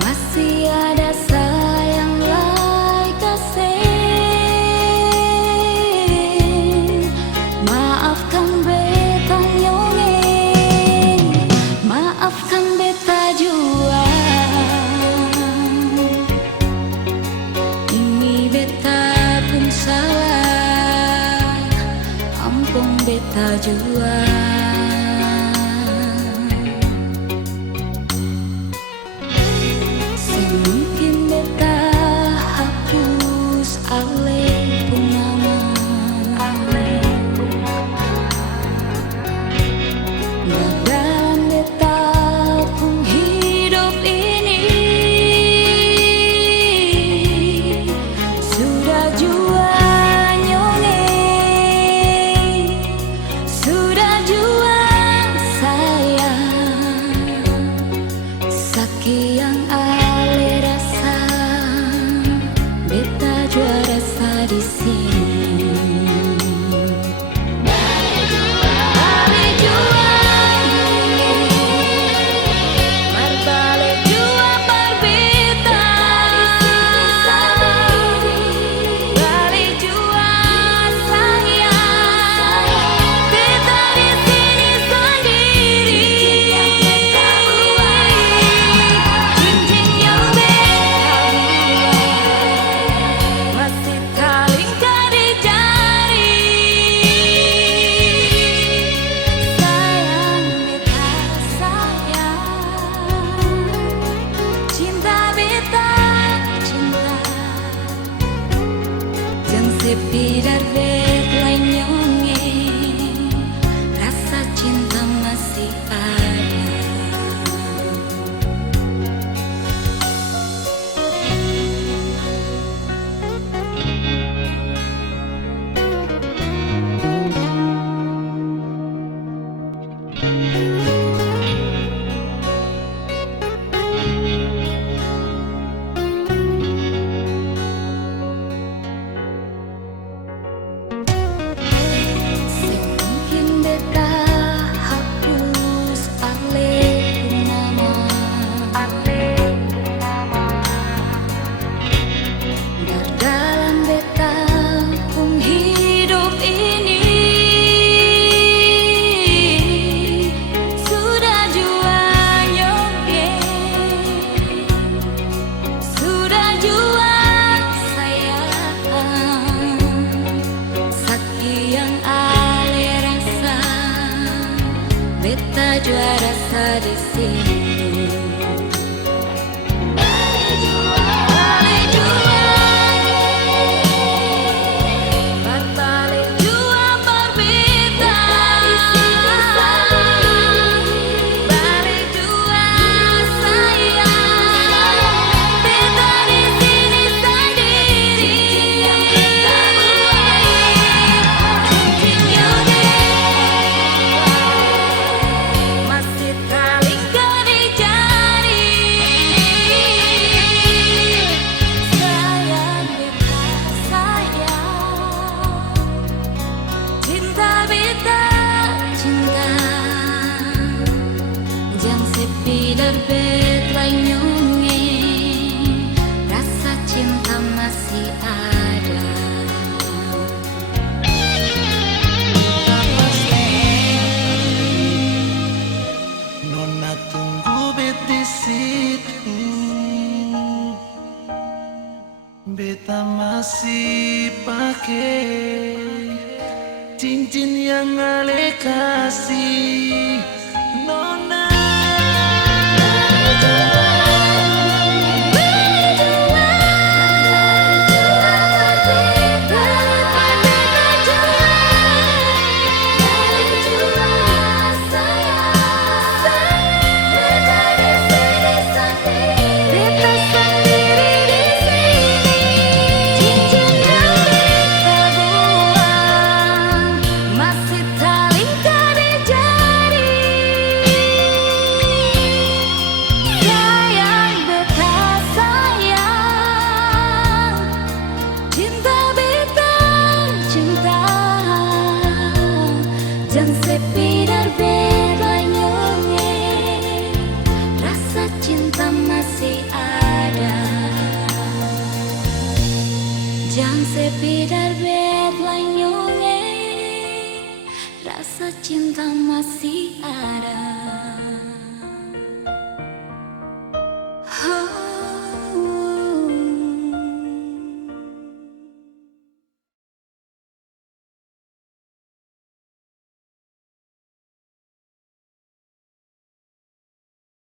Masih ada sayang lai kasih. Maafkan beta nyongeng, maafkan beta jua. Ini beta pun salah, ampun beta jua. Mungkin beta hapus alih pun nama, dalam beta pun hidup ini sudah jua nyongeng, sudah jua sayang. Sakian beta jua rasa di sini. Balik jua, berbalik jua berbeda. Balik jua sayang, beta di sini sendiri. Cincin yang masih terlingkar di jari. Sayang beta sayang, cinta beta cinta. Jang sepi darbet lain nyongeng, rasa cinta masih ada. Mungkin beta hapus alih nama, dalam beta pun hidup ini sudah jua nyongeng, sudah jua sayang. Sakian alih rasa, beta jua rasa di sini. Balik jua, berbalik jua berbeda. Balik jua sayang, beta di sini sendiri. Cincin yang masih terlingkar di jari. Sayang beta sayang, cinta beta cinta. Jang sepi darbet lain nyongeng, rasa cinta masih ada. Nona tunggu bet di situ, beta masih pakai cincin yang ale kasih. Nona cinta masih ada.